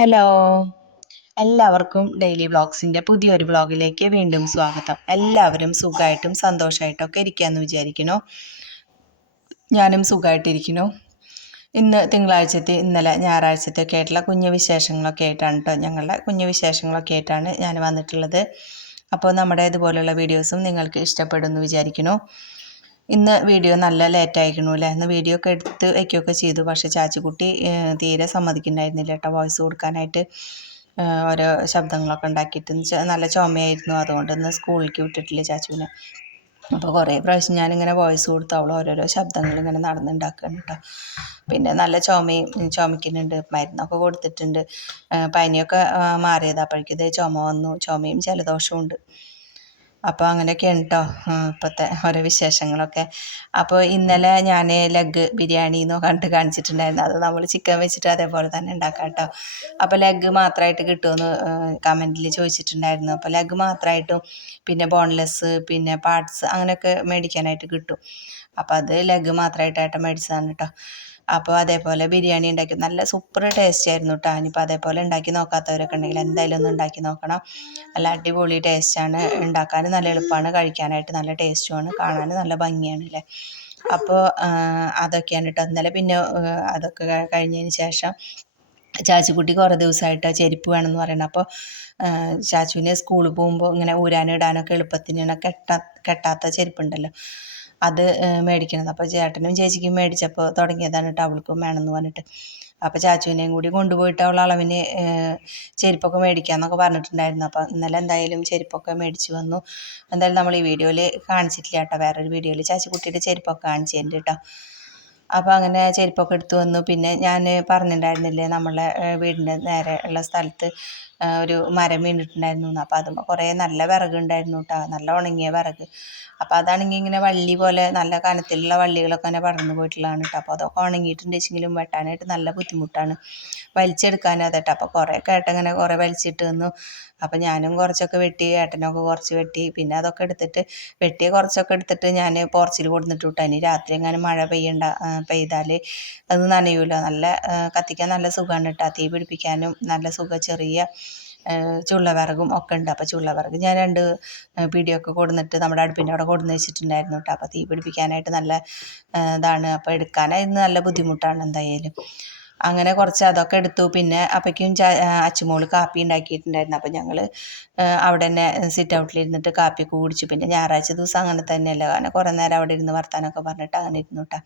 Hello, എല്ലാവർക്കും daily വ്ളോഗ്സിൻ്റെ പുതിയൊരു വ്ളോഗിലേക്ക് വീണ്ടും സ്വാഗതം. എല്ലാവരും സുഖമായിട്ടും സന്തോഷമായിട്ടും ഒക്കെ ഇരിക്കുകയെന്ന് വിചാരിക്കുന്നു. ഞാനും സുഖമായിട്ടിരിക്കുന്നു. ഇന്ന് ഇന്നലെ ഞായറാഴ്ചത്തെ ഒക്കെ ആയിട്ടുള്ള കുഞ്ഞു വിശേഷങ്ങളൊക്കെ ആയിട്ടാണ് കേട്ടോ, ഞങ്ങളുടെ കുഞ്ഞു വിശേഷങ്ങളൊക്കെ ആയിട്ടാണ് ഞാൻ വന്നിട്ടുള്ളത്. അപ്പോൾ നമ്മുടെ ഇതുപോലുള്ള വീഡിയോസും നിങ്ങൾക്ക് ഇഷ്ടപ്പെടുമെന്ന് വിചാരിക്കുന്നു. ഇന്ന് വീഡിയോ നല്ല ലേറ്റ് ആയിരിക്കണു അല്ലേ. ഇന്ന് വീഡിയോ ഒക്കെ എടുത്ത് വയ്ക്കുകയൊക്കെ ചെയ്തു. പക്ഷേ ചാച്ചിക്കുട്ടി തീരെ സമ്മതിക്കുന്നുണ്ടായിരുന്നില്ല കേട്ടോ വോയിസ് കൊടുക്കാനായിട്ട്. ഓരോ ശബ്ദങ്ങളൊക്കെ ഉണ്ടാക്കിയിട്ട് നല്ല ചുമയായിരുന്നു. അതുകൊണ്ട് ഇന്ന് സ്കൂളിലേക്ക് വിട്ടിട്ടില്ല ചാച്ചുവിനെ. അപ്പോൾ കുറേ പ്രാവശ്യം ഞാനിങ്ങനെ വോയിസ് കൊടുത്ത് അവൾ ഓരോരോ ശബ്ദങ്ങൾ ഇങ്ങനെ നടന്നുണ്ടാക്കുകയാണ് കേട്ടോ. പിന്നെ നല്ല ചുമയ്ക്കുന്നുണ്ട്, മരുന്നൊക്കെ കൊടുത്തിട്ടുണ്ട്. പനിയൊക്കെ മാറിയത്, അപ്പോഴേക്കിത് ചുമ വന്നു. ചുമയും ജലദോഷവും ഉണ്ട്. അപ്പോൾ അങ്ങനെയൊക്കെയാണ് കേട്ടോ ഇപ്പോഴത്തെ ഓരോ വിശേഷങ്ങളൊക്കെ. അപ്പോൾ ഇന്നലെ ഞാൻ ലെഗ് ബിരിയാണി എന്ന് കണ്ട് കാണിച്ചിട്ടുണ്ടായിരുന്നു. അത് നമ്മൾ ചിക്കൻ വെച്ചിട്ട് അതേപോലെ തന്നെ ഉണ്ടാക്കാം കേട്ടോ. അപ്പോൾ ലെഗ് മാത്രമായിട്ട് കിട്ടുമെന്ന് കമൻറ്റിൽ ചോദിച്ചിട്ടുണ്ടായിരുന്നു. അപ്പോൾ ലെഗ് മാത്രമായിട്ടും പിന്നെ ബോൺലെസ് പിന്നെ പാർട്സ് അങ്ങനെയൊക്കെ മേടിക്കാനായിട്ട് കിട്ടും. അപ്പോൾ അത് ലെഗ് മാത്രമായിട്ടായിട്ട് മേടിച്ചതാണ് കേട്ടോ. അപ്പോൾ അതേപോലെ ബിരിയാണി ഉണ്ടാക്കി നല്ല സൂപ്പർ ടേസ്റ്റ് ആയിരുന്നു കേട്ടോ. ഇനിയിപ്പോൾ അതേപോലെ ഉണ്ടാക്കി നോക്കാത്തവരൊക്കെ ഉണ്ടെങ്കിൽ എന്തായാലും ഒന്ന് ഉണ്ടാക്കി നോക്കണം. നല്ല അടിപൊളി ടേസ്റ്റാണ്, ഉണ്ടാക്കാനും നല്ല എളുപ്പമാണ്, കഴിക്കാനായിട്ട് നല്ല ടേസ്റ്റുമാണ്, കാണാൻ നല്ല ഭംഗിയാണ് അല്ലേ. അപ്പോൾ അതൊക്കെയാണ് കേട്ടോ. ഇന്നലെ പിന്നെ അതൊക്കെ കഴിഞ്ഞതിന് ശേഷം ചാച്ചിക്കുട്ടി കുറേ ദിവസമായിട്ട് ചെരുപ്പ് വേണമെന്ന് പറയണം. അപ്പോൾ ചാച്ചുവിനെ സ്കൂളിൽ പോകുമ്പോൾ ഇങ്ങനെ ഊരാനിടാനൊക്കെ എളുപ്പത്തിന് കെട്ടാത്ത ചെരുപ്പുണ്ടല്ലോ, അത് മേടിക്കണത്. അപ്പോൾ ചേട്ടനും ചേച്ചിക്കും മേടിച്ചപ്പോൾ തുടങ്ങിയതാണ് കേട്ടോ അവൾക്കും വേണമെന്ന് പറഞ്ഞിട്ട്. അപ്പോൾ ചാച്ചുവിനെയും കൂടി കൊണ്ടുപോയിട്ട് അവൾ അളവിന് ചെരുപ്പൊക്കെ മേടിക്കാമെന്നൊക്കെ പറഞ്ഞിട്ടുണ്ടായിരുന്നു. അപ്പോൾ ഇന്നലെ എന്തായാലും ചെരുപ്പൊക്കെ മേടിച്ച് വന്നു. എന്തായാലും നമ്മൾ ഈ വീഡിയോയിൽ കാണിച്ചിട്ടില്ല കേട്ടോ, വേറൊരു വീഡിയോയിൽ ചാച്ചിക്കുട്ടിയുടെ ചെരുപ്പൊക്കെ കാണിച്ചിട്ടുണ്ട് കേട്ടോ. അപ്പോൾ അങ്ങനെ ചെരുപ്പൊക്കെ എടുത്തു വന്നു. പിന്നെ ഞാൻ പറഞ്ഞിട്ടുണ്ടായിരുന്നില്ലേ നമ്മളെ വീടിൻ്റെ നേരെ ഉള്ള സ്ഥലത്ത് ഒരു മരം വീണിട്ടുണ്ടായിരുന്നു. അപ്പോൾ അതുമ്പോൾ കുറേ നല്ല വിറകുണ്ടായിരുന്നു കേട്ടോ, നല്ല ഉണങ്ങിയ വിറക്. അപ്പോൾ അതാണെങ്കിൽ ഇങ്ങനെ വള്ളി പോലെ നല്ല കനത്തിലുള്ള വള്ളികളൊക്കെ അങ്ങനെ പടർന്നു പോയിട്ടുള്ളതാണ് കേട്ടോ. അപ്പോൾ അതൊക്കെ ഉണങ്ങിയിട്ടുണ്ടെങ്കിലും വെട്ടാനായിട്ട് നല്ല ബുദ്ധിമുട്ടാണ്, വലിച്ചെടുക്കാനും അതെട്ടോ. അപ്പോൾ കുറേയൊക്കെ ഏട്ടങ്ങനെ കുറേ വലിച്ചിട്ട് തന്നു. അപ്പോൾ ഞാനും കുറച്ചൊക്കെ വെട്ടി, ഏട്ടനൊക്കെ കുറച്ച് വെട്ടി. പിന്നെ അതൊക്കെ എടുത്തിട്ട് വെട്ടിയ കുറച്ചൊക്കെ എടുത്തിട്ട് ഞാൻ പോർച്ചിൽ കൊടുത്തിട്ട് വിട്ടു. ഇനി രാത്രി എങ്ങാനും മഴ പെയ്താൽ അത് നനയൂല. നല്ല കത്തിക്കാൻ നല്ല സുഖമാണ് കേട്ടോ, തീ പിടിപ്പിക്കാനും നല്ല സുഖം. ചെറിയ ചുള്ളവിറകും ഒക്കെ ഉണ്ട്. അപ്പോൾ ചുള്ളവിറക് ഞാൻ 2 പിടിയൊക്കെ കൊടുന്നിട്ട് നമ്മുടെ അടുപ്പിൻ്റെ അവിടെ കൊടുന്ന് വെച്ചിട്ടുണ്ടായിരുന്നു കേട്ടോ. അപ്പോൾ തീ പിടിപ്പിക്കാനായിട്ട് നല്ല ഇതാണ്. അപ്പോൾ എടുക്കാനായിരുന്നു നല്ല ബുദ്ധിമുട്ടാണ് എന്തായാലും. അങ്ങനെ കുറച്ച് അതൊക്കെ എടുത്തു. പിന്നെ അപ്പോഴേക്കും അച്ചുമോള് കാപ്പി ഉണ്ടാക്കിയിട്ടുണ്ടായിരുന്നു. അപ്പോൾ ഞങ്ങൾ അവിടെ തന്നെ സിറ്റ് ഔട്ടിലിരുന്നിട്ട് കാപ്പിയൊക്കെ കുടിച്ചു. പിന്നെ ഞായറാഴ്ച ദിവസം അങ്ങനെ തന്നെയല്ല, കാരണം കുറേ നേരം അവിടെ ഇരുന്ന് വർത്താനമൊക്കെ പറഞ്ഞിട്ട് അങ്ങനെ ഇരുന്നു കേട്ടോ.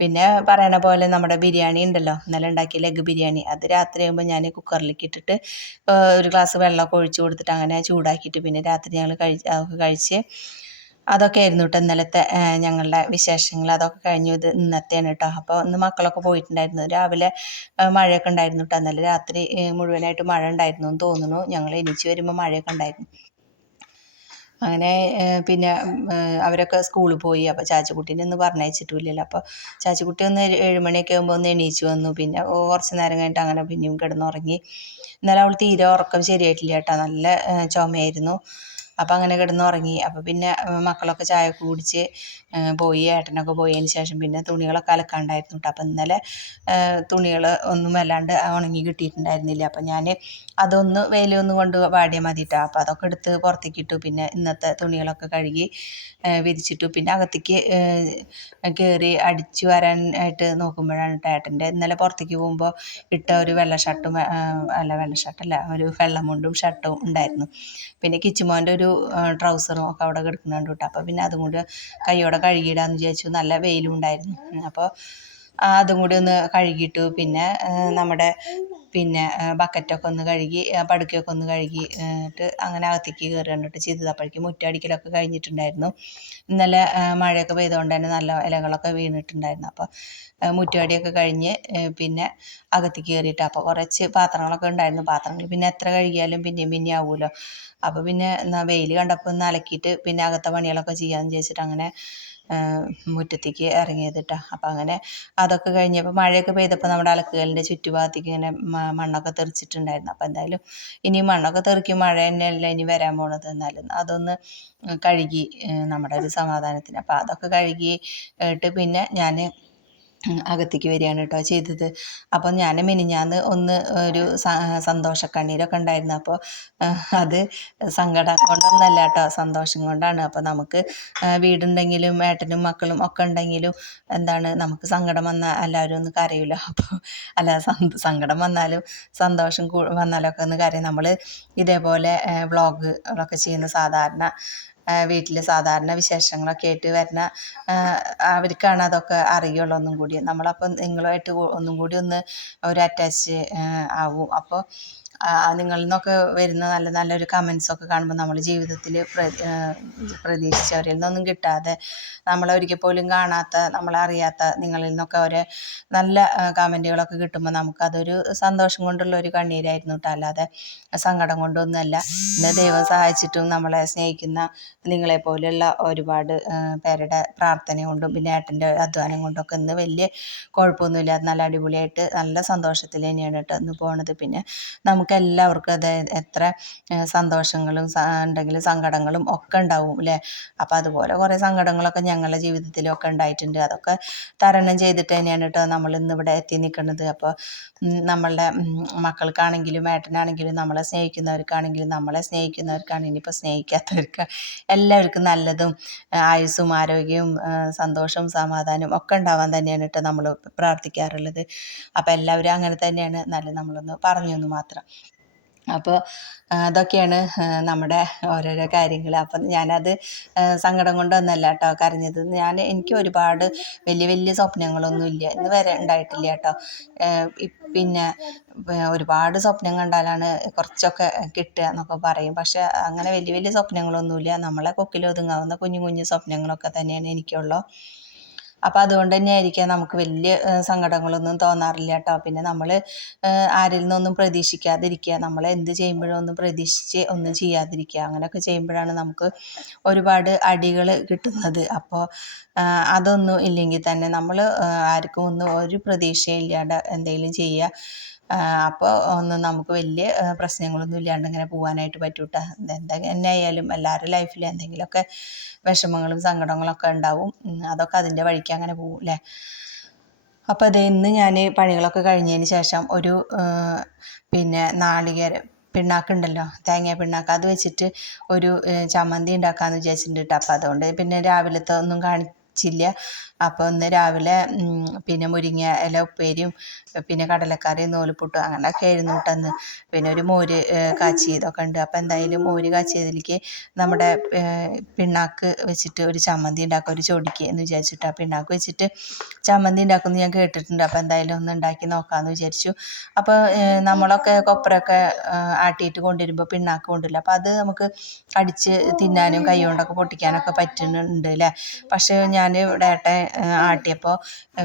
പിന്നെ പറയണ പോലെ നമ്മുടെ ബിരിയാണി ഉണ്ടല്ലോ, ഇന്നലെ ഉണ്ടാക്കിയ ലെഗ് ബിരിയാണി, അത് രാത്രിയാകുമ്പോൾ ഞാൻ കുക്കറിലേക്ക് ഇട്ടിട്ട് ഒരു ഗ്ലാസ് വെള്ളമൊക്കെ ഒഴിച്ച് കൊടുത്തിട്ട് അങ്ങനെ ചൂടാക്കിയിട്ട് പിന്നെ രാത്രി ഞങ്ങൾ കഴിച്ച് അതൊക്കെ ആയിരുന്നു കേട്ടോ ഇന്നലത്തെ ഞങ്ങളുടെ വിശേഷങ്ങൾ. അതൊക്കെ കഴിഞ്ഞു. ഇത് ഇന്നത്തെയാണ് കേട്ടോ. അപ്പോൾ ഇന്ന് മക്കളൊക്കെ പോയിട്ടുണ്ടായിരുന്നു. രാവിലെ മഴയൊക്കെ ഉണ്ടായിരുന്നു കേട്ടോ. ഇന്നലെ രാത്രി മുഴുവനായിട്ട് മഴ ഉണ്ടായിരുന്നു എന്ന് തോന്നുന്നു. ഞങ്ങൾ എണീച്ച് വരുമ്പോൾ മഴയൊക്കെ ഉണ്ടായിരുന്നു. അങ്ങനെ പിന്നെ അവരൊക്കെ സ്കൂളിൽ പോയി. അപ്പോൾ ചാച്ചിക്കുട്ടീനെ ഒന്ന് പറഞ്ഞയച്ചിട്ടില്ലല്ലോ. അപ്പോൾ ചാച്ചിക്കുട്ടി ഒന്ന് 7 മണിയൊക്കെ ആകുമ്പോൾ ഒന്ന് എണീച്ച് വന്നു. പിന്നെ കുറച്ച് നേരം കഴിഞ്ഞിട്ട് അങ്ങനെ പിന്നെയും കിടന്നുറങ്ങി. ഇന്നലെ അവൾ തീരെ ഉറക്കം ശരിയായിട്ടില്ല കേട്ടോ, നല്ല ചുമയായിരുന്നു. അപ്പോൾ അങ്ങനെ കിടന്നുറങ്ങി. അപ്പോൾ പിന്നെ മക്കളൊക്കെ ചായയൊക്കെ കുടിച്ച് പോയി. ഏട്ടനൊക്കെ പോയതിന് ശേഷം പിന്നെ തുണികളൊക്കെ അലക്കാണ്ടായിരുന്നു കേട്ടോ. അപ്പോൾ ഇന്നലെ തുണികൾ ഒന്നും വല്ലാണ്ട് ഉണങ്ങി കിട്ടിയിട്ടുണ്ടായിരുന്നില്ല. അപ്പോൾ ഞാൻ അതൊന്ന് വെയിലൊന്ന് കൊണ്ട് വാടിയാൽ മതിയിട്ടോ. അപ്പോൾ അതൊക്കെ എടുത്ത് പുറത്തേക്ക് ഇട്ടു. പിന്നെ ഇന്നത്തെ തുണികളൊക്കെ കഴുകി വിരിച്ചിട്ടു. പിന്നെ അകത്തേക്ക് കയറി അടിച്ചു വരാനായിട്ട് നോക്കുമ്പോഴാണ് ഏട്ടൻ്റെ ഇന്നലെ പുറത്തേക്ക് പോകുമ്പോൾ ഇട്ട ഒരു വെള്ള ഷർട്ടല്ല, ഒരു വെള്ളമുണ്ടും ഷർട്ടും ഉണ്ടായിരുന്നു. പിന്നെ കിച്ചുമോൻ്റെ ഒരു ട്രൗസറും ഒക്കെ അവിടെ കിടക്കുന്നുണ്ട് കേട്ടോ. അപ്പോൾ പിന്നെ അതും കൂടി കൈയോടെ കഴുകിയിടാമെന്ന് വിചാരിച്ചു. നല്ല വെയിലും ഉണ്ടായിരുന്നു. അപ്പോൾ അതും കൂടി ഒന്ന് കഴുകിയിട്ടു. പിന്നെ നമ്മുടെ ബക്കറ്റൊക്കെ ഒന്ന് കഴുകി, പടുക്കയൊക്കെ ഒന്ന് കഴുകിയിട്ട് അങ്ങനെ അകത്തേക്ക് കയറി കണ്ടിട്ട് ചെയ്തത്. അപ്പോഴേക്കും മുറ്റടിക്കലൊക്കെ കഴിഞ്ഞിട്ടുണ്ടായിരുന്നു. ഇന്നലെ മഴയൊക്കെ പെയ്തുകൊണ്ട് തന്നെ നല്ല ഇലകളൊക്കെ വീണിട്ടുണ്ടായിരുന്നു. അപ്പോൾ മുറ്റടിയൊക്കെ കഴിഞ്ഞ് പിന്നെ അകത്തേക്ക് കയറിയിട്ട് അപ്പോൾ കുറച്ച് പാത്രങ്ങളൊക്കെ ഉണ്ടായിരുന്നു. പാത്രങ്ങൾ പിന്നെ എത്ര കഴുകിയാലും പിന്നെയും ആവുമല്ലോ. അപ്പോൾ പിന്നെ എന്നാൽ വെയിൽ കണ്ടപ്പോൾ ഒന്ന് അലക്കിയിട്ട് പിന്നെ അകത്തെ പണികളൊക്കെ ചെയ്യാമെന്ന് വിചാരിച്ചിട്ട് അങ്ങനെ മുറ്റത്തേക്ക് ഇറങ്ങിയത് കേട്ടോ. അപ്പോൾ അങ്ങനെ അതൊക്കെ കഴിഞ്ഞപ്പോൾ മഴയൊക്കെ പെയ്തപ്പോൾ നമ്മുടെ അലക്കുകലിൻ്റെ ചുറ്റുഭാഗത്തേക്ക് ഇങ്ങനെ മണ്ണൊക്കെ തെറിച്ചിട്ടുണ്ടായിരുന്നു. അപ്പോൾ എന്തായാലും ഇനി മണ്ണൊക്കെ തെറിക്കും, മഴ തന്നെയല്ല ഇനി വരാൻ പോണത്. എന്നാലും അതൊന്ന് കഴുകി നമ്മുടെ ഒരു സമാധാനത്തിന്. അപ്പോൾ അതൊക്കെ കഴുകിയിട്ട് പിന്നെ ഞാൻ അകത്തേക്ക് വരികയാണ് കേട്ടോ ചെയ്തത്. അപ്പോൾ ഞാൻ മിനിഞ്ഞാന്ന് ഒന്ന് ഒരു സന്തോഷക്കണ്ണീരൊക്കെ ഉണ്ടായിരുന്നു. അപ്പോൾ അത് സങ്കടം കൊണ്ടൊന്നല്ല കേട്ടോ, സന്തോഷം കൊണ്ടാണ്. അപ്പോൾ നമുക്ക് വീടുണ്ടെങ്കിലും ഏട്ടനും മക്കളും ഒക്കെ ഉണ്ടെങ്കിലും എന്താണ്, നമുക്ക് സങ്കടം വന്നാൽ എല്ലാവരും ഒന്ന് കരയില്ല. അപ്പോൾ അല്ല, സങ്കടം വന്നാലും സന്തോഷം വന്നാലൊക്കെ ഒന്ന് കരയും. നമ്മൾ ഇതേപോലെ വ്ളോഗുകളൊക്കെ ചെയ്യുന്ന സാധാരണ വീട്ടിൽ സാധാരണ വിശേഷങ്ങളൊക്കെ ആയിട്ട് വരുന്ന അവർക്കാണ് അതൊക്കെ അറിയുള്ളൂ ഒന്നും കൂടി. നമ്മളപ്പം നിങ്ങളുമായിട്ട് ഒന്നും കൂടി ഒന്ന് ഒരു അറ്റാച്ച് ആവും. അപ്പോൾ നിങ്ങളിൽ നിന്നൊക്കെ വരുന്ന നല്ല നല്ലൊരു കമൻസൊക്കെ കാണുമ്പോൾ നമ്മൾ ജീവിതത്തിൽ പ്രതീക്ഷിച്ചവരിൽ നിന്നൊന്നും കിട്ടാതെ, നമ്മളൊരിക്കൽ പോലും കാണാത്ത, നമ്മളറിയാത്ത നിങ്ങളിൽ നിന്നൊക്കെ ഒരു നല്ല കമൻറ്റുകളൊക്കെ കിട്ടുമ്പോൾ നമുക്കതൊരു സന്തോഷം കൊണ്ടുള്ള ഒരു കണ്ണീരായിരുന്നു കേട്ടോ, അല്ലാതെ സങ്കടം കൊണ്ടൊന്നുമല്ല. ഇന്ന് ദൈവം സഹായിച്ചിട്ടും നമ്മളെ സ്നേഹിക്കുന്ന നിങ്ങളെപ്പോലെയുള്ള ഒരുപാട് പേരുടെ പ്രാർത്ഥന കൊണ്ടും പിന്നെ ഏട്ടൻ്റെ അധ്വാനം കൊണ്ടൊക്കെ ഇന്ന് വലിയ കുഴപ്പമൊന്നുമില്ലാതെ നല്ല അടിപൊളിയായിട്ട് നല്ല സന്തോഷത്തിൽ തന്നെയാണ് കേട്ടോ ഇന്ന് പോണത്. പിന്നെ നമുക്കെല്ലാവർക്കും അത് എത്ര സന്തോഷങ്ങളും ഉണ്ടെങ്കിലും സങ്കടങ്ങളും ഒക്കെ ഉണ്ടാവും അല്ലേ. അപ്പം അതുപോലെ കുറേ സങ്കടങ്ങളൊക്കെ ഞങ്ങളുടെ ജീവിതത്തിലൊക്കെ ഉണ്ടായിട്ടുണ്ട്. അതൊക്കെ തരണം ചെയ്തിട്ട് തന്നെയാണ് കേട്ടോ നമ്മൾ ഇന്നിവിടെ എത്തി നിൽക്കുന്നത്. അപ്പോൾ നമ്മളുടെ മക്കൾക്കാണെങ്കിലും ഏട്ടനാണെങ്കിലും നമ്മളെ സ്നേഹിക്കുന്നവർക്കാണെങ്കിലും ഇനിയിപ്പോൾ സ്നേഹിക്കാത്തവർക്ക് എല്ലാവർക്കും നല്ലതും ആയുസ്സും ആരോഗ്യവും സന്തോഷവും സമാധാനവും ഒക്കെ ഉണ്ടാവാൻ തന്നെയാണ് കേട്ടോ നമ്മൾ പ്രാർത്ഥിക്കാറുള്ളത്. അപ്പോൾ എല്ലാവരും അങ്ങനെ തന്നെയാണ്, നല്ല നമ്മളൊന്ന് പറഞ്ഞു എന്ന് മാത്രം. അപ്പോൾ അതൊക്കെയാണ് നമ്മുടെ ഓരോരോ കാര്യങ്ങൾ. അപ്പം ഞാനത് സങ്കടം കൊണ്ടൊന്നല്ല കേട്ടോ കരഞ്ഞത്. എനിക്ക് ഒരുപാട് വലിയ വലിയ സ്വപ്നങ്ങളൊന്നുമില്ല, ഇന്ന് വരെ ഉണ്ടായിട്ടില്ല കേട്ടോ. പിന്നെ ഒരുപാട് സ്വപ്നം കണ്ടാലാണ് കുറച്ചൊക്കെ കിട്ടുക എന്നൊക്കെ പറയും. പക്ഷെ അങ്ങനെ വലിയ വലിയ സ്വപ്നങ്ങളൊന്നുമില്ല, നമ്മളെ കൊക്കിലൊതുങ്ങാവുന്ന കുഞ്ഞു കുഞ്ഞു സ്വപ്നങ്ങളൊക്കെ തന്നെയാണ് എനിക്കുള്ളൂ. അപ്പോൾ അതുകൊണ്ട് തന്നെ ആയിരിക്കാം നമുക്ക് വലിയ സങ്കടങ്ങളൊന്നും തോന്നാറില്ല കേട്ടോ. പിന്നെ നമ്മൾ ആരിൽ നിന്നൊന്നും പ്രതീക്ഷിക്കാതിരിക്കുക, നമ്മൾ എന്ത് ചെയ്യുമ്പോഴും ഒന്നും പ്രതീക്ഷിച്ച് ഒന്നും ചെയ്യാതിരിക്കുക, അങ്ങനെയൊക്കെ ചെയ്യുമ്പോഴാണ് നമുക്ക് ഒരുപാട് അടികൾ കിട്ടുന്നത്. അപ്പോൾ അതൊന്നും ഇല്ലെങ്കിൽ തന്നെ നമ്മൾ ആർക്കും ഒന്നും ഒരു പ്രതീക്ഷയില്ലാണ്ട് എന്തെങ്കിലും ചെയ്യുക. അപ്പോൾ ഒന്നും നമുക്ക് വലിയ പ്രശ്നങ്ങളൊന്നും ഇല്ലാണ്ട് ഇങ്ങനെ പോകാനായിട്ട് പറ്റൂട്ടോ. തന്നെ ആയാലും എല്ലാവരുടെ ലൈഫിൽ എന്തെങ്കിലുമൊക്കെ വിഷമങ്ങളും സങ്കടങ്ങളൊക്കെ ഉണ്ടാവും. അതൊക്കെ അതിൻ്റെ വഴിക്ക് അങ്ങനെ പോകും അല്ലേ. അപ്പോൾ അത് ഇന്ന് ഞാൻ പണികളൊക്കെ കഴിഞ്ഞതിന് ശേഷം ഒരു പിന്നെ നാളികേരം പിണ്ണാക്കുണ്ടല്ലോ, തേങ്ങ പിണ്ണാക്ക്, അത് വെച്ചിട്ട് ഒരു ചമ്മന്തി ഉണ്ടാക്കാമെന്ന് വിചാരിച്ചിട്ടുണ്ട് കേട്ടോ. അപ്പോൾ അതുകൊണ്ട് പിന്നെ രാവിലത്തെ ഒന്നും കാണിച്ചില്ല. അപ്പോൾ ഇന്ന് രാവിലെ പിന്നെ മുരിങ്ങ ഇല ഉപ്പേരിയും പിന്നെ കടലക്കറിയും നൂൽപുട്ടും അങ്ങനെയൊക്കെ ആയിരുന്നു കേട്ടോ. പിന്നെ ഒരു മോര് കാച്ചി ഇതൊക്കെ ഉണ്ട്. അപ്പോൾ എന്തായാലും മോര് കാച്ചിയതിലേക്ക് നമ്മുടെ പിണ്ണാക്ക് വെച്ചിട്ട് ഒരു ചമ്മന്തി ഉണ്ടാക്കുക, ഒരു ചൊടിക്ക് എന്ന് വിചാരിച്ചിട്ട്. ആ പിണ്ണാക്ക് വെച്ചിട്ട് ചമ്മന്തി ഉണ്ടാക്കുമെന്ന് ഞാൻ കേട്ടിട്ടുണ്ട്. അപ്പോൾ എന്തായാലും ഒന്ന് ഉണ്ടാക്കി നോക്കാമെന്ന് വിചാരിച്ചു. അപ്പോൾ നമ്മളൊക്കെ കൊപ്രയൊക്കെ ആട്ടിയിട്ട് കൊണ്ടുവരുമ്പോൾ പിണ്ണാക്ക് കൊണ്ടില്ല, അപ്പോൾ അത് നമുക്ക് അടിച്ച് തിന്നാനും കൈ കൊണ്ടൊക്കെ പൊട്ടിക്കാനൊക്കെ പറ്റുന്നുണ്ട് അല്ലേ. പക്ഷേ ഞാൻ ഇവിടെ ഏട്ടൻ ആട്ടിയപ്പോൾ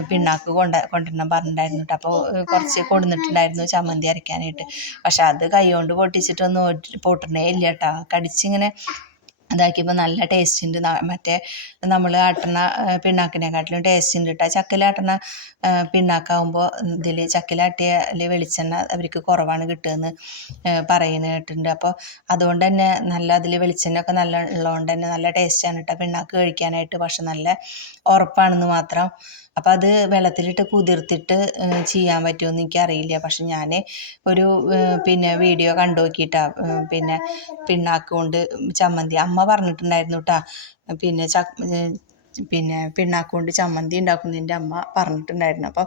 പിണ്ണാക്ക് കൊണ്ടുവരണം പറഞ്ഞിട്ടുണ്ടായിരുന്നു കേട്ടോ. അപ്പോൾ കുറച്ച് കൊടുന്നിട്ടുണ്ടായിരുന്നു ചമ്മന്തി അരയ്ക്കാനായിട്ട്. പക്ഷെ അത് കൈ കൊണ്ട് പൊട്ടിച്ചിട്ടൊന്നും പൊട്ടണേ ഇല്ല കേട്ടോ. കടിച്ചിങ്ങനെ ഇതാക്കിയപ്പോൾ നല്ല ടേസ്റ്റ് ഉണ്ട്. മറ്റേ നമ്മൾ ആട്ടണ പിണ്ണാക്കിനെക്കാട്ടിലും ടേസ്റ്റ് ഉണ്ട് കേട്ടോ. ചക്കിലാട്ടണ പിണ്ണാക്കാവുമ്പോൾ ചക്കിലാട്ടിയതിൽ വെളിച്ചെണ്ണ അവർക്ക് കുറവാണ് കിട്ടുകയെന്ന് പറയുന്നത് കേട്ടിട്ടുണ്ട്. അപ്പോൾ അതുകൊണ്ട് തന്നെ നല്ല അതിൽ വെളിച്ചെണ്ണ ഒക്കെ നല്ല ഉള്ളതുകൊണ്ട് തന്നെ നല്ല ടേസ്റ്റാണ് കേട്ടോ പിണ്ണാക്ക് കഴിക്കാനായിട്ട്. പക്ഷെ നല്ല ഉറപ്പാണെന്ന് മാത്രം. അപ്പം അത് വെള്ളത്തിലിട്ട് കുതിർത്തിട്ട് ചെയ്യാൻ പറ്റുമെന്ന് എനിക്കറിയില്ല. പക്ഷെ ഞാൻ ഒരു പിന്നെ വീഡിയോ കണ്ടു നോക്കിയിട്ടാണ് പിന്നെ പിണ്ണാക്ക് കൊണ്ട് ചമ്മന്തി അമ്മ പറഞ്ഞിട്ടുണ്ടായിരുന്നു കേട്ടോ. പിന്നെ പിണ്ണാക്ക് കൊണ്ട് ചമ്മന്തി ഉണ്ടാക്കുന്നതിൻ്റെ അമ്മ പറഞ്ഞിട്ടുണ്ടായിരുന്നു. അപ്പോൾ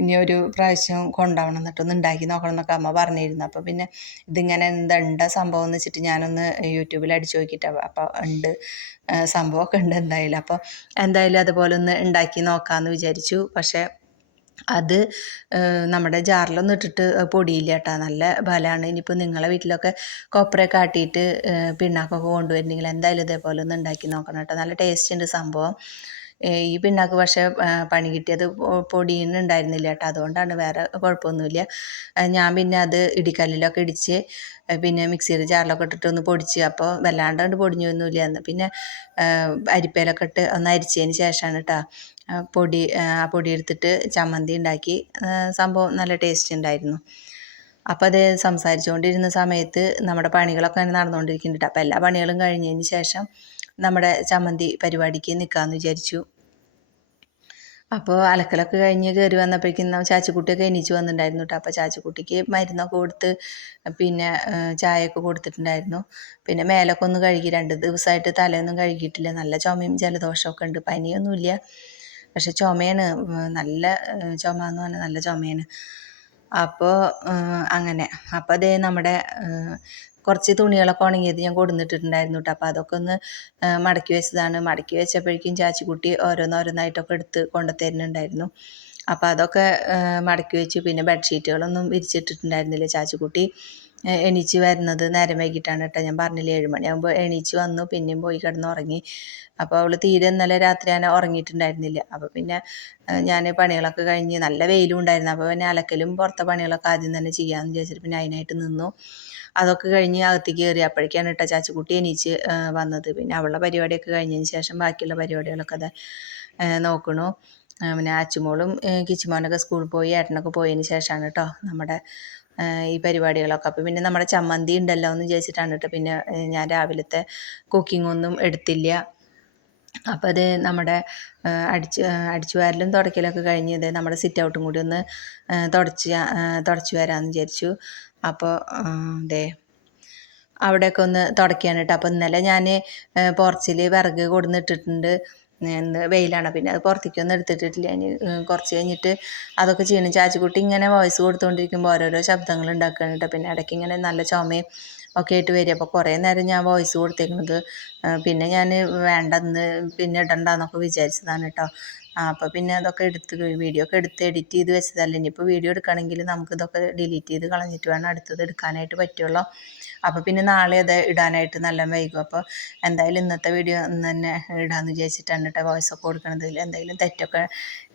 ഇനി ഒരു പ്രാവശ്യം കൊണ്ടുപോകണം, എന്നിട്ടൊന്ന് ഉണ്ടാക്കി നോക്കണം എന്നൊക്കെ അമ്മ പറഞ്ഞിരുന്നു. അപ്പോൾ പിന്നെ ഇതിങ്ങനെ എന്താ സംഭവം എന്ന് വെച്ചിട്ട് ഞാനൊന്ന് യൂട്യൂബിൽ അടിച്ചു നോക്കിയിട്ടാണ്. അപ്പോൾ ഉണ്ട്, സംഭവമൊക്കെ ഉണ്ട് എന്തായാലും. അപ്പോൾ എന്തായാലും അതുപോലെ ഒന്ന് ഉണ്ടാക്കി നോക്കാമെന്ന് വിചാരിച്ചു. പക്ഷേ അത് നമ്മുടെ ജാറിലൊന്നും ഇട്ടിട്ട് പൊടിയില്ല കേട്ടോ, നല്ല ബലമാണ്. ഇനിയിപ്പോൾ നിങ്ങളെ വീട്ടിലൊക്കെ കൊപ്രയൊക്കെ ആട്ടിയിട്ട് പിണ്ണാക്കൊക്കെ കൊണ്ടുവരുന്നെങ്കിൽ എന്തായാലും ഇതേപോലെ ഒന്ന് ഉണ്ടാക്കി നോക്കണം കേട്ടോ. നല്ല ടേസ്റ്റ് ഉണ്ട് സംഭവം. ഈ പിണ്ണാക്ക് പക്ഷേ പണി കിട്ടിയത് പൊടിയുന്നുണ്ടായിരുന്നില്ല കേട്ടോ, അതുകൊണ്ടാണ്, വേറെ കുഴപ്പമൊന്നുമില്ല. ഞാൻ പിന്നെ അത് ഇടിക്കല്ലിലൊക്കെ ഇടിച്ച് പിന്നെ മിക്സിയുടെ ജാറിലൊക്കെ ഇട്ടിട്ട് ഒന്ന് പൊടിച്ച്. അപ്പോൾ വല്ലാണ്ട് പൊടിഞ്ഞൊന്നുമില്ല. എന്ന് പിന്നെ അരിപ്പയിലൊക്കെ ഇട്ട് ഒന്ന് അരിച്ചതിന് ശേഷമാണ് കേട്ടോ ആ പൊടി എടുത്തിട്ട് ചമ്മന്തി ഉണ്ടാക്കി. സംഭവം നല്ല ടേസ്റ്റ് ഉണ്ടായിരുന്നു. അപ്പോൾ അത് സംസാരിച്ചുകൊണ്ടിരുന്ന സമയത്ത് നമ്മുടെ പണികളൊക്കെ അങ്ങനെ നടന്നുകൊണ്ടിരിക്കുന്നുണ്ട്. അപ്പോൾ എല്ലാ പണികളും കഴിഞ്ഞതിന് ശേഷം നമ്മുടെ ചമ്മന്തി പരിപാടിക്ക് നിൽക്കാമെന്ന് വിചാരിച്ചു. അപ്പോൾ അലക്കലൊക്കെ കഴിഞ്ഞ് കയറി വന്നപ്പോഴേക്കും ചാച്ചിക്കുട്ടിയൊക്കെ എണീച്ച് വന്നിട്ടുണ്ടായിരുന്നു കേട്ടോ. അപ്പോൾ ചാച്ചിക്കുട്ടിക്ക് മരുന്നൊക്കെ കൊടുത്ത് പിന്നെ ചായയൊക്കെ കൊടുത്തിട്ടുണ്ടായിരുന്നു. പിന്നെ മേലൊക്കെ ഒന്ന് കഴുകി, 2 ദിവസമായിട്ട് തലയൊന്നും കഴുകിയിട്ടില്ല. നല്ല ചുമയും ജലദോഷമൊക്കെ ഉണ്ട്, പനിയൊന്നുമില്ല, പക്ഷെ ചുമയാണ്, നല്ല ചുമ എന്ന് പറഞ്ഞാൽ നല്ല ചുമയാണ്. അപ്പോൾ അങ്ങനെ അപ്പോൾ അതേ നമ്മുടെ കുറച്ച് തുണികളൊക്കെ ഉണങ്ങിയത് ഞാൻ കൊടുന്നിട്ടിട്ടുണ്ടായിരുന്നു കേട്ടോ. അപ്പോൾ അതൊക്കെ ഒന്ന് മടക്കി വെച്ചതാണ്. മടക്കി വെച്ചപ്പോഴേക്കും ചാച്ചിക്കുട്ടി ഓരോന്നോരോന്നായിട്ടൊക്കെ എടുത്ത് കൊണ്ടുത്തരുന്നുണ്ടായിരുന്നു. അപ്പോൾ അതൊക്കെ മടക്കി വെച്ചു. പിന്നെ ബെഡ്ഷീറ്റുകളൊന്നും വിരിച്ചിട്ടിട്ടുണ്ടായിരുന്നില്ല. ചാച്ചിക്കുട്ടി എണീച്ച് വരുന്നത് നേരം വൈകിട്ടാണ് കേട്ടോ. ഞാൻ പറഞ്ഞില്ലേ 7 മണിയാകുമ്പോൾ എണീച്ച് വന്നു, പിന്നെയും പോയി കിടന്നുറങ്ങി. അപ്പോൾ അവൾ തീരെ ഇന്നലെ രാത്രി ഞാൻ ഉറങ്ങിയിട്ടുണ്ടായിരുന്നില്ല. അപ്പോൾ പിന്നെ ഞാൻ പണികളൊക്കെ കഴിഞ്ഞ് നല്ല വെയിലും ഉണ്ടായിരുന്നു. അപ്പോൾ പിന്നെ അലക്കലും പുറത്തെ പണികളൊക്കെ ആദ്യം തന്നെ ചെയ്യാമെന്ന് വിചാരിച്ചിട്ട് പിന്നെ അതിനായിട്ട് നിന്നു. അതൊക്കെ കഴിഞ്ഞ് അകത്തേക്ക് കയറി അപ്പോഴേക്കാണ് കേട്ടോ ചാച്ചിക്കുട്ടി എണീച്ച് വന്നത്. പിന്നെ അവളുടെ പരിപാടിയൊക്കെ കഴിഞ്ഞതിന് ശേഷം ബാക്കിയുള്ള പരിപാടികളൊക്കെ അത് നോക്കണു. പിന്നെ അച്ചുമോളും കിച്ചുമോനൊക്കെ സ്കൂളിൽ പോയി, ഏട്ടനൊക്കെ പോയതിന് ശേഷമാണ് കേട്ടോ നമ്മുടെ ഈ പരിപാടികളൊക്കെ. അപ്പോൾ പിന്നെ നമ്മുടെ ചമ്മന്തി ഉണ്ടല്ലോ എന്ന് വിചാരിച്ചിട്ടാണ് കേട്ടോ പിന്നെ ഞാൻ രാവിലത്തെ കുക്കിംഗ് ഒന്നും എടുത്തില്ല. അപ്പോൾ അത് നമ്മുടെ അടിച്ചു വാരലും തുടയ്ക്കലൊക്കെ കഴിഞ്ഞ് ഇത് നമ്മുടെ സിറ്റ് ഔട്ടും കൂടി ഒന്ന് തുടച്ച് വരാമെന്ന് വിചാരിച്ചു. അപ്പോൾ ദേ അവിടെയൊക്കെ ഒന്ന് തുടയ്ക്കുകയാണ് കേട്ടോ. അപ്പോൾ ഇന്നലെ ഞാൻ പോർച്ചിൽ വിറക് കൊടുന്നിട്ടിട്ടുണ്ട്. ഇന്ന് വെയിലാണ്, പിന്നെ അത് പുറത്തേക്കൊന്നും എടുത്തിട്ടില്ല. ഇനി കുറച്ച് കഴിഞ്ഞിട്ട് അതൊക്കെ ചെയ്യണം. ചാച്ചിക്കുട്ടി ഇങ്ങനെ വോയിസ് കൊടുത്തുകൊണ്ടിരിക്കുമ്പോൾ ഓരോരോ ശബ്ദങ്ങൾ ഉണ്ടാക്കുകയാണ് കേട്ടോ. പിന്നെ ഇടയ്ക്ക് ഇങ്ങനെ നല്ല ചുമയും ഒക്കെ ആയിട്ട് വരും. അപ്പോൾ കുറേ നേരം ഞാൻ വോയിസ് കൊടുത്തേക്കുന്നത്, പിന്നെ ഞാൻ വേണ്ടെന്ന് പിന്നെ ഇടണ്ടെന്നൊക്കെ വിചാരിച്ചതാണ് കേട്ടോ. അപ്പോൾ പിന്നെ അതൊക്കെ വീഡിയോ ഒക്കെ എടുത്ത് എഡിറ്റ് ചെയ്ത് വെച്ചതല്ല. ഇനിയിപ്പോൾ വീഡിയോ എടുക്കണമെങ്കിൽ നമുക്കിതൊക്കെ ഡിലീറ്റ് ചെയ്ത് കളഞ്ഞിട്ട് വേണം അടുത്തത് എടുക്കാനായിട്ട് പറ്റുള്ളൂ. അപ്പോൾ പിന്നെ നാളെ അത് ഇടാനായിട്ട് നല്ല വൈകും. അപ്പോൾ എന്തായാലും ഇന്നത്തെ വീഡിയോ ഇന്ന് തന്നെ ഇടാമെന്ന് വിചാരിച്ചിട്ടാണ് കേട്ടോ വോയിസ് ഒക്കെ കൊടുക്കണത്. എന്തെങ്കിലും തെറ്റൊക്കെ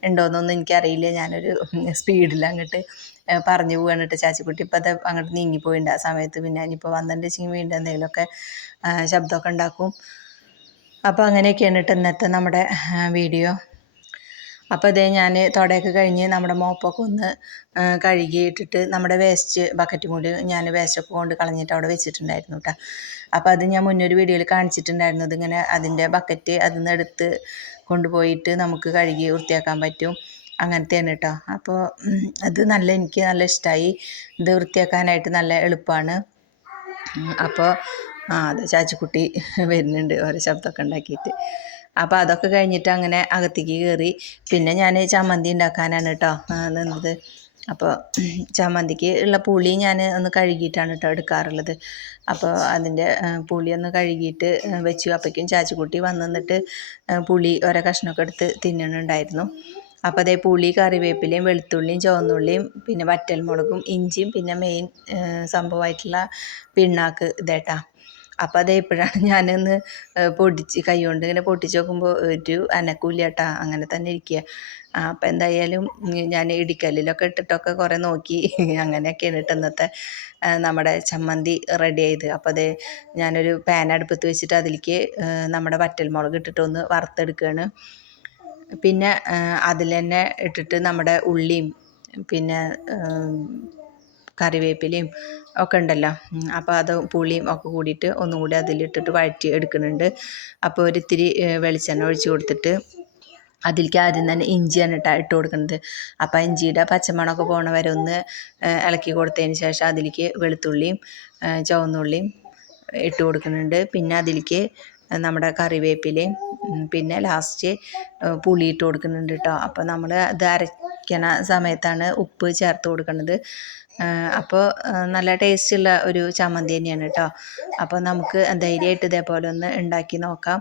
ഉണ്ടോയെന്നൊന്നും എനിക്കറിയില്ല. ഞാനൊരു സ്പീഡിൽ അങ്ങോട്ട് പറഞ്ഞു പോവാണ് കേട്ടോ. ചാച്ചിക്കുട്ടി ഇപ്പോൾ അത് അങ്ങോട്ട് നീങ്ങിപ്പോയിട്ടുണ്ട്. ആ സമയത്ത് പിന്നെ ഇനിയിപ്പോൾ വന്നിട്ടുണ്ടെങ്കിൽ വീണ്ടും എന്തെങ്കിലുമൊക്കെ ശബ്ദമൊക്കെ ഉണ്ടാക്കും. അപ്പോൾ അങ്ങനെയൊക്കെയാണ് കേട്ടോ ഇന്നത്തെ നമ്മുടെ വീഡിയോ. അപ്പോൾ അതേ ഞാൻ തുടയൊക്കെ കഴിഞ്ഞ് നമ്മുടെ മോപ്പൊക്കെ ഒന്ന് കഴുകിയിട്ടിട്ട് നമ്മുടെ വേസ്റ്റ് ബക്കറ്റും കൂടി ഞാൻ വേസ്റ്റൊക്കെ കൊണ്ട് കളഞ്ഞിട്ട് അവിടെ വെച്ചിട്ടുണ്ടായിരുന്നു കേട്ടോ. അപ്പോൾ അത് ഞാൻ മുന്നൊരു വീഡിയോയിൽ കാണിച്ചിട്ടുണ്ടായിരുന്നു. ഇതിങ്ങനെ അതിൻ്റെ ബക്കറ്റ് അതിൽ നിന്ന് എടുത്ത് കൊണ്ടുപോയിട്ട് നമുക്ക് കഴുകി വൃത്തിയാക്കാൻ പറ്റും, അങ്ങനത്തെയാണ് കേട്ടോ. അപ്പോൾ അത് എനിക്ക് നല്ല ഇഷ്ടമായി. ഇത് വൃത്തിയാക്കാനായിട്ട് നല്ല എളുപ്പമാണ്. അപ്പോൾ അത് ചാച്ചിക്കുട്ടി വരുന്നുണ്ട് ഓരോ ശബ്ദമൊക്കെ ഉണ്ടാക്കിയിട്ട്. അപ്പോൾ അതൊക്കെ കഴിഞ്ഞിട്ട് അങ്ങനെ അകത്തേക്ക് കയറി. പിന്നെ ഞാൻ ചമ്മന്തി ഉണ്ടാക്കാനാണ് കേട്ടോ നിന്നത്. അപ്പോൾ ചമ്മന്തിക്ക് ഉള്ള പുളി ഞാൻ ഒന്ന് കഴുകിയിട്ടാണ് കേട്ടോ എടുക്കാറുള്ളത്. അപ്പോൾ അതിൻ്റെ പുളി ഒന്ന് കഴുകിയിട്ട് വെച്ചു. അപ്പോഴേക്കും ചാച്ചിക്കുട്ടി വന്നിട്ട് പുളി ഓരോ കഷ്ണമൊക്കെ എടുത്ത് തിന്നണുണ്ടായിരുന്നു. അപ്പോൾ അതേ പുളി, കറിവേപ്പിലയും വെളുത്തുള്ളിയും ചുവന്നുള്ളിയും പിന്നെ വറ്റൽമുളകും ഇഞ്ചിയും പിന്നെ മെയിൻ സംഭവമായിട്ടുള്ള പിണ്ണാക്ക് ഇതേട്ടാ. അപ്പോൾ അതേ ഇപ്പോഴാണ് ഞാനൊന്ന് കൈ കൊണ്ട് ഇങ്ങനെ പൊട്ടിച്ച് നോക്കുമ്പോൾ ഒരു അനക്കൂല്ല കേട്ടാ, അങ്ങനെ തന്നെ ഇരിക്കുക. അപ്പോൾ എന്തായാലും ഞാൻ ഇടിക്കല്ലിലൊക്കെ ഇട്ടിട്ടൊക്കെ കുറേ നോക്കി. അങ്ങനെയൊക്കെയാണ് കേട്ടോ ഇന്നത്തെ നമ്മുടെ ചമ്മന്തി റെഡി ആയത്. അപ്പോൾ അതേ ഞാനൊരു പാൻ അടുപ്പത്ത് വെച്ചിട്ട് അതിലേക്ക് നമ്മുടെ വറ്റൽമുളക് ഇട്ടിട്ടൊന്ന് വറുത്തെടുക്കുകയാണ്. പിന്നെ അതിൽ തന്നെ ഇട്ടിട്ട് നമ്മുടെ ഉള്ളിയും പിന്നെ കറിവേപ്പിലയും ഒക്കെ ഉണ്ടല്ലോ, അപ്പോൾ അത് പുളിയും ഒക്കെ കൂടിയിട്ട് ഒന്നും കൂടി അതിലിട്ടിട്ട് വഴറ്റി എടുക്കുന്നുണ്ട്. അപ്പോൾ ഒരിത്തിരി വെളിച്ചെണ്ണ ഒഴിച്ച് കൊടുത്തിട്ട് അതിലേക്ക് ആദ്യം തന്നെ ഇഞ്ചിയാണ് ഇട്ട് കൊടുക്കുന്നത്. അപ്പോൾ ഇഞ്ചിയുടെ പച്ചമണമൊക്കെ പോണ വരെ ഒന്ന് ഇളക്കി കൊടുത്തതിന് ശേഷം അതിലേക്ക് വെളുത്തുള്ളിയും ചുവന്നുള്ളിയും ഇട്ട് കൊടുക്കുന്നുണ്ട്. പിന്നെ അതിലേക്ക് നമ്മുടെ കറിവേപ്പിലയും പിന്നെ ലാസ്റ്റ് പുളി ഇട്ട് കൊടുക്കുന്നുണ്ട് കേട്ടോ. അപ്പോൾ നമ്മൾ ഇത് അരയ്ക്കണ സമയത്താണ് ഉപ്പ് ചേർത്ത് കൊടുക്കുന്നത്. അപ്പോൾ നല്ല ടേസ്റ്റുള്ള ഒരു ചമ്മന്തി തന്നെയാണ് കേട്ടോ. അപ്പോൾ നമുക്ക് ധൈര്യമായിട്ട് ഇതേപോലെ ഒന്ന് ഉണ്ടാക്കി നോക്കാം.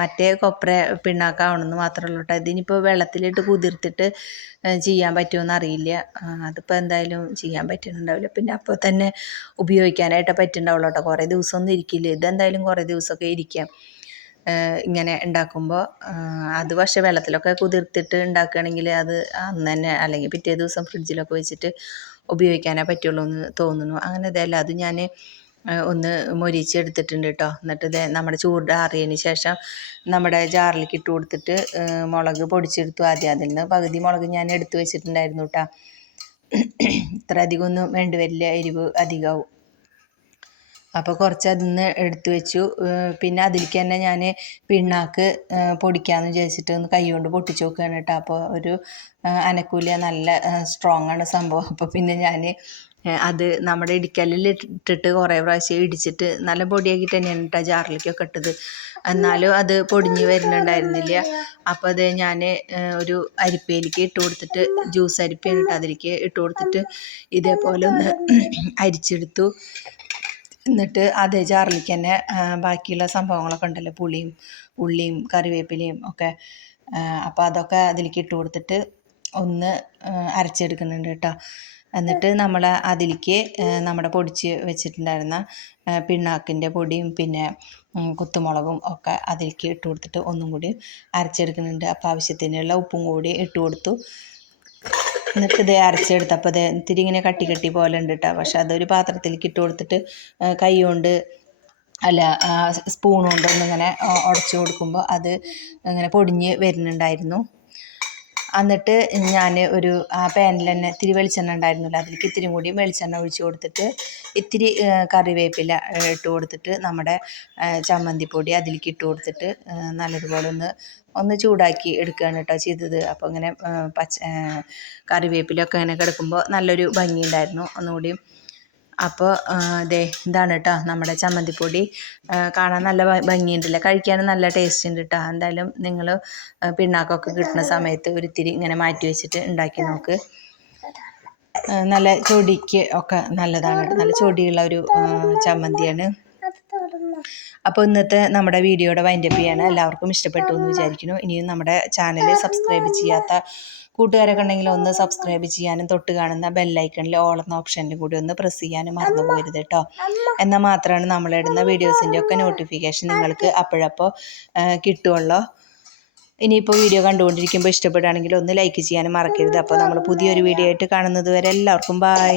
മറ്റേ കൊപ്ര പിണ്ണാക്കാവണമെന്ന് മാത്രമേ ഉള്ളൂ കേട്ടോ. ഇതിനിപ്പോൾ വെള്ളത്തിലിട്ട് കുതിർത്തിട്ട് ചെയ്യാൻ പറ്റുമെന്ന് അറിയില്ല. അതിപ്പോൾ എന്തായാലും ചെയ്യാൻ പറ്റുന്നുണ്ടാവില്ല. പിന്നെ അപ്പോൾ തന്നെ ഉപയോഗിക്കാനായിട്ട് പറ്റുന്നുണ്ടാവുള്ളൂ കേട്ടോ. കുറേ ദിവസമൊന്നും ഇരിക്കില്ല. ഇതെന്തായാലും കുറേ ദിവസമൊക്കെ ഇരിക്കാം ഇങ്ങനെ ഉണ്ടാക്കുമ്പോൾ. അത് പക്ഷേ വെള്ളത്തിലൊക്കെ കുതിർത്തിട്ട് ഉണ്ടാക്കുകയാണെങ്കിൽ അത് അന്ന് തന്നെ അല്ലെങ്കിൽ പിറ്റേ ദിവസം ഫ്രിഡ്ജിലൊക്കെ വെച്ചിട്ട് ഉപയോഗിക്കാനേ പറ്റുള്ളൂ എന്ന് തോന്നുന്നു. അങ്ങനെ ഇതല്ല, അത് ഞാൻ ഒന്ന് മൊരിച്ചെടുത്തിട്ടുണ്ട് കേട്ടോ. എന്നിട്ട് ഇത് നമ്മുടെ ചൂട് ആറിയതിന് ശേഷം നമ്മുടെ ജാറിലേക്ക് ഇട്ട് കൊടുത്തിട്ട് മുളക് പൊടിച്ചെടുത്തു ആദ്യം. അതിൽ നിന്ന് പകുതി മുളക് ഞാൻ എടുത്ത് വെച്ചിട്ടുണ്ടായിരുന്നു കേട്ടോ. ഇത്ര അധികമൊന്നും വേണ്ടി വരില്ല, എരിവ് അധികമാവും. അപ്പോൾ കുറച്ച് അതിൽ നിന്ന് എടുത്തു വെച്ചു. പിന്നെ അതിലേക്ക് തന്നെ ഞാൻ പിണ്ണാക്ക് പൊടിക്കാമെന്ന് വിചാരിച്ചിട്ട് ഒന്ന് കൈ കൊണ്ട് പൊട്ടിച്ച് നോക്കുകയാണ് കേട്ടോ. അപ്പോൾ ഒരു അനക്കൂല, നല്ല സ്ട്രോങ് ആണ് സംഭവം. അപ്പോൾ പിന്നെ ഞാൻ അത് നമ്മുടെ ഇടിക്കല്ലിൽ ഇട്ടിട്ട് കുറേ പ്രാവശ്യം ഇടിച്ചിട്ട് നല്ല പൊടിയാക്കിയിട്ട് തന്നെയാണ് കേട്ടോ ജാറിലേക്കൊക്കെ ഇട്ടത്. എന്നാലും അത് പൊടിഞ്ഞ് വരുന്നുണ്ടായിരുന്നില്ല. അപ്പോൾ അത് ഞാൻ ഒരു അരിപ്പയിലേക്ക് ഇട്ട് കൊടുത്തിട്ട്, ജ്യൂസ് അരിപ്പയാണ് കേട്ടോ, അതിലേക്ക് ഇട്ട് കൊടുത്തിട്ട് ഇതേപോലെ ഒന്ന് അരിച്ചെടുത്തു. എന്നിട്ട് അതേ ജാറിലേക്ക് തന്നെ ബാക്കിയുള്ള സംഭവങ്ങളൊക്കെ ഉണ്ടല്ലോ, പുളിയും ഉള്ളിയും കറിവേപ്പിലയും ഒക്കെ, അപ്പോൾ അതൊക്കെ അതിലേക്ക് ഇട്ട് കൊടുത്തിട്ട് ഒന്ന് അരച്ചെടുക്കുന്നുണ്ട് കേട്ടോ. എന്നിട്ട് നമ്മൾ അതിലേക്ക് നമ്മുടെ പൊടിച്ച് വെച്ചിട്ടുണ്ടായിരുന്ന പിണ്ണാക്കിൻ്റെ പൊടിയും പിന്നെ കുത്തുമുളകും ഒക്കെ അതിലേക്ക് ഇട്ട് കൊടുത്തിട്ട് ഒന്നും കൂടി അരച്ചെടുക്കുന്നുണ്ട്. അപ്പോൾ ആവശ്യത്തിനുള്ള ഉപ്പും കൂടി ഇട്ട് കൊടുത്തു. എന്നിട്ട് ഇത് അരച്ചെടുത്തപ്പോൾ ഇത് ഇത്തിരി ഇങ്ങനെ കട്ടി പോലെ ഉണ്ട് കേട്ടോ. പക്ഷെ അതൊരു പാത്രത്തിലേക്ക് ഇട്ട് കൊടുത്തിട്ട് കൈ കൊണ്ട് അല്ല സ്പൂൺ കൊണ്ട് ഒന്നിങ്ങനെ ഉടച്ചു കൊടുക്കുമ്പോൾ അത് ഇങ്ങനെ പൊടിഞ്ഞ് വരുന്നുണ്ടായിരുന്നു. എന്നിട്ട് ഞാൻ ഒരു പാനിൽ തന്നെ ഇത്തിരി വെളിച്ചെണ്ണ ഉണ്ടായിരുന്നില്ല, അതിലേക്ക് ഇത്തിരി കൂടി വെളിച്ചെണ്ണ ഒഴിച്ച് കൊടുത്തിട്ട് ഇത്തിരി കറിവേപ്പില ഇട്ട് കൊടുത്തിട്ട് നമ്മുടെ ചമ്മന്തിപ്പൊടി അതിലേക്ക് ഇട്ട് കൊടുത്തിട്ട് നല്ലതുപോലെ ഒന്ന് ചൂടാക്കി എടുക്കുകയാണ് കേട്ടോ ചെയ്തത്. അപ്പോൾ ഇങ്ങനെ കറിവേപ്പിലൊക്കെ ഇങ്ങനെ കിടക്കുമ്പോൾ നല്ലൊരു ഭംഗിയുണ്ടായിരുന്നു ഒന്നുകൂടി. അപ്പോൾ ഇതാണ് കേട്ടോ നമ്മുടെ ചമ്മന്തിപ്പൊടി. കാണാൻ നല്ല ഭംഗിയുണ്ടല്ലേ, കഴിക്കാനും നല്ല ടേസ്റ്റ് ഉണ്ട് കേട്ടോ. എന്തായാലും നിങ്ങൾ പിണ്ണാക്കൊക്കെ കിട്ടുന്ന സമയത്ത് ഒരിത്തിരി ഇങ്ങനെ മാറ്റി വെച്ചിട്ട് ഉണ്ടാക്കി നോക്ക്. നല്ല ചൊടിക്ക് ഒക്കെ നല്ലതാണ്, നല്ല ചൊടിയുള്ള ഒരു ചമ്മന്തിയാണ്. അപ്പോൾ ഇന്നത്തെ നമ്മുടെ വീഡിയോയുടെ വൈൻഡപ്പ് ചെയ്യാണ്. എല്ലാവർക്കും ഇഷ്ടപ്പെട്ടു എന്ന് വിചാരിക്കുന്നു. ഇനിയും നമ്മുടെ ചാനൽ സബ്സ്ക്രൈബ് ചെയ്യാത്ത കൂട്ടുകാരൊക്കെ ഉണ്ടെങ്കിൽ ഒന്ന് സബ്സ്ക്രൈബ് ചെയ്യാനും തൊട്ട് കാണുന്ന ബെല്ലൈക്കണിൽ ഓൾ എന്ന ഓപ്ഷനിലും കൂടി ഒന്ന് പ്രസ് ചെയ്യാനും മറന്നു പോകരുത് കേട്ടോ. എന്നാൽ മാത്രമാണ് നമ്മളിടുന്ന വീഡിയോസിൻ്റെ ഒക്കെ നോട്ടിഫിക്കേഷൻ നിങ്ങൾക്ക് അപ്പോഴപ്പോൾ കിട്ടുമല്ലോ. ഇനിയിപ്പോൾ വീഡിയോ കണ്ടുകൊണ്ടിരിക്കുമ്പോൾ ഇഷ്ടപ്പെടുകയാണെങ്കിൽ ഒന്ന് ലൈക്ക് ചെയ്യാനും മറക്കരുത്. അപ്പോൾ നമ്മൾ പുതിയൊരു വീഡിയോ ആയിട്ട് കാണുന്നത് വരെ എല്ലാവർക്കും ബൈ.